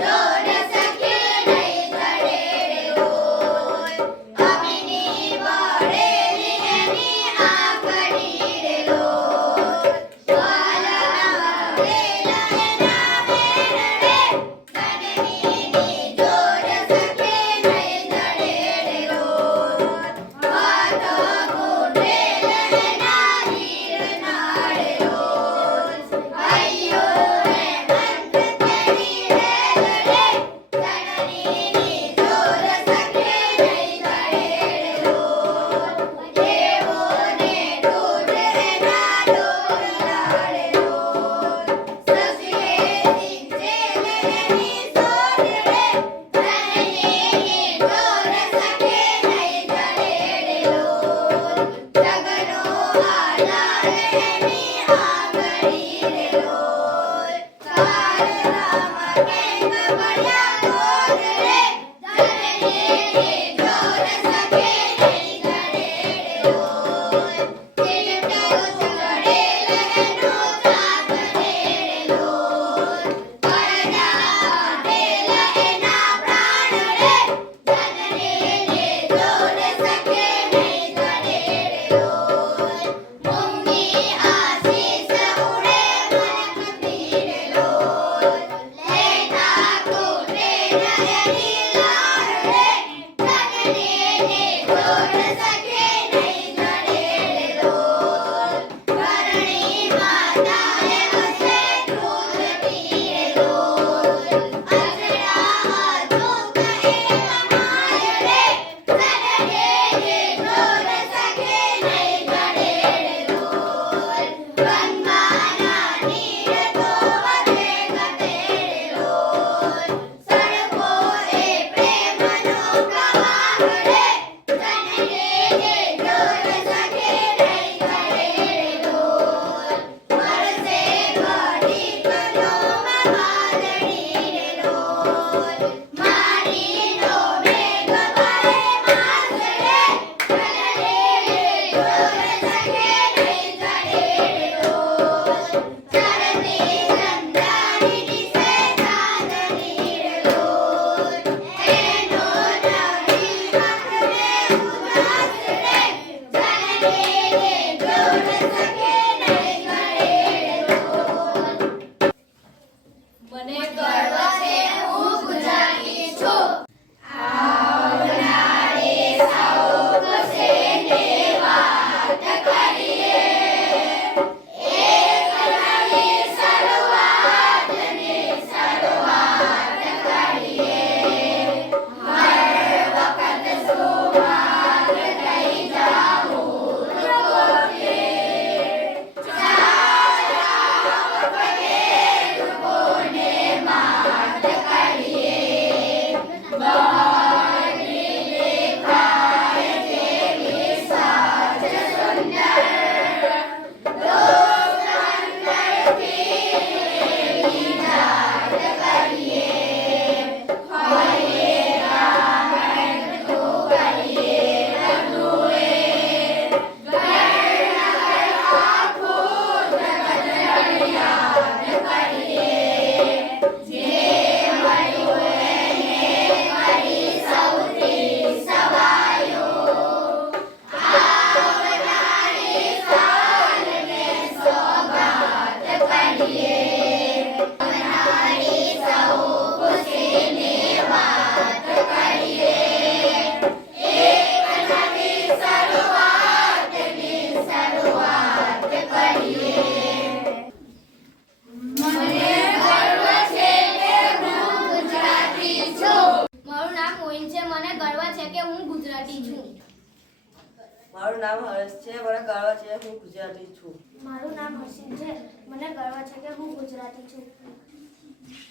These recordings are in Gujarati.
No! Yeah. quebrou, dança quebrou. કે હું ગુજરાતી છું. મારું નામ હસીન છે. મને ગર્વ છે કે હું ગુજરાતી છું.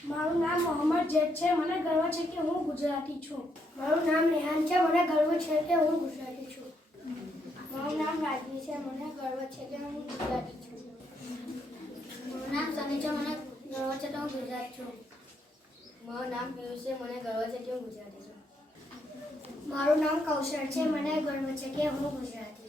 મારું નામ મોહમ્મદ જેટ છે. મને ગર્વ છે કે હું ગુજરાતી છું. મારું નામ રેહાન છે. મને ગર્વ છે કે હું ગુજરાતી છું. મારું નામ રાજવી છે. મને ગર્વ છે કે હું ગુજરાતી છું. મારું નામ સની છે. મને ગર્વ છે કે હું ગુજરાતી છું. મારું નામ પિયુષ છે. મને ગર્વ છે કે હું ગુજરાતી છું. મારું નામ કૌશલ છે. મને ગર્વ છે કે હું ગુજરાતી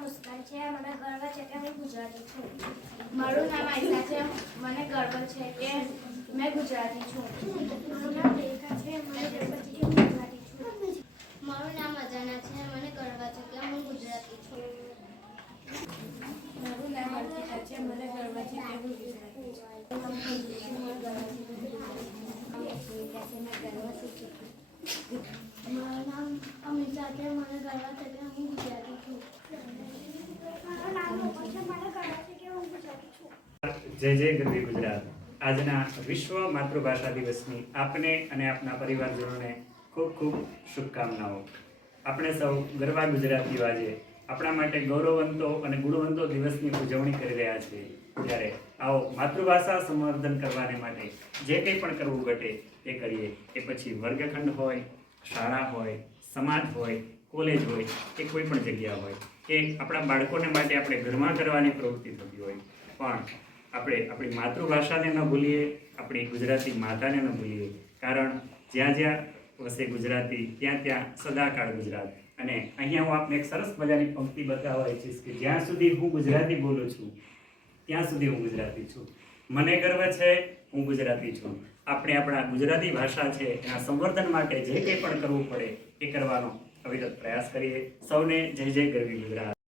મુસ્કાન છે, મને ગર્વ છે કે હું ગુજરાતી છું. મારું નામ છે, મને ગર્વ છે કે મેં ગુજરાતી છું. મારું નામ રેખા છે, મને ગર્વ છે કે હું ગુજરાતી છું. મારું નામ અજાના છે, મને ગર્વ છે કે હું ગુજરાતી છું. મારું નામ અર્પિતા છે, મને ગર્વ છે કે હું ગુજરાતી છું મારું નામ અમિતા છે મને ગર્વ છે કે હું ગુજરાતી છું મારું નામ રોહન છે મને ગર્વ છે કે હું ગુજરાતી છું જય જય ગરવી ગુજરાત. આજના વિશ્વ માતૃભાષા દિવસની આપને અને આપના પરિવારજનોને ખૂબ ખૂબ શુભકામનાઓ. આપણે સૌ ગરબા ગુજરાતીઓ આજે આપણા માટે ગૌરવવંતો અને ગુણવંતો દિવસની ઉજવણી કરી રહ્યા છીએ. ત્યારે આવો માતૃભાષા સંવર્ધન કરવાને માટે જે કંઈ પણ કરવું ઘટે એ કરીએ. એ પછી વર્ગખંડ હોય, શાળા હોય, સમાજ હોય, કોલેજ હોય, કે કોઈ પણ જગ્યા હોય. એ આપણા બાળકોને માટે આપણે ઘરમાં કરવાની પ્રવૃત્તિ થતી હોય. પણ આપણે આપણી માતૃભાષાને ન ભૂલીએ, આપણી ગુજરાતી માતાને ન ભૂલીએ. કારણ જ્યાં જ્યાં વસે ગુજરાતી, ત્યાં ત્યાં સદાકાળ ગુજરાત. અને અહીંયા હું આપને એક સરસ મજાની પંક્તિ બતાવવા ઈચ્છીશ કે જ્યાં સુધી હું ગુજરાતી બોલું છું, ત્યાં સુધી હું ગુજરાતી છું. મને ગર્વ છે, હું ગુજરાતી છું. આપણે આપણા ગુજરાતી ભાષા છે, એના સંવર્ધન માટે જે કંઈ પણ કરવું પડે, એ કરવાનો અવિરત પ્રયાસ કરીએ. સૌને જય જય ગરવી ગુજરાત.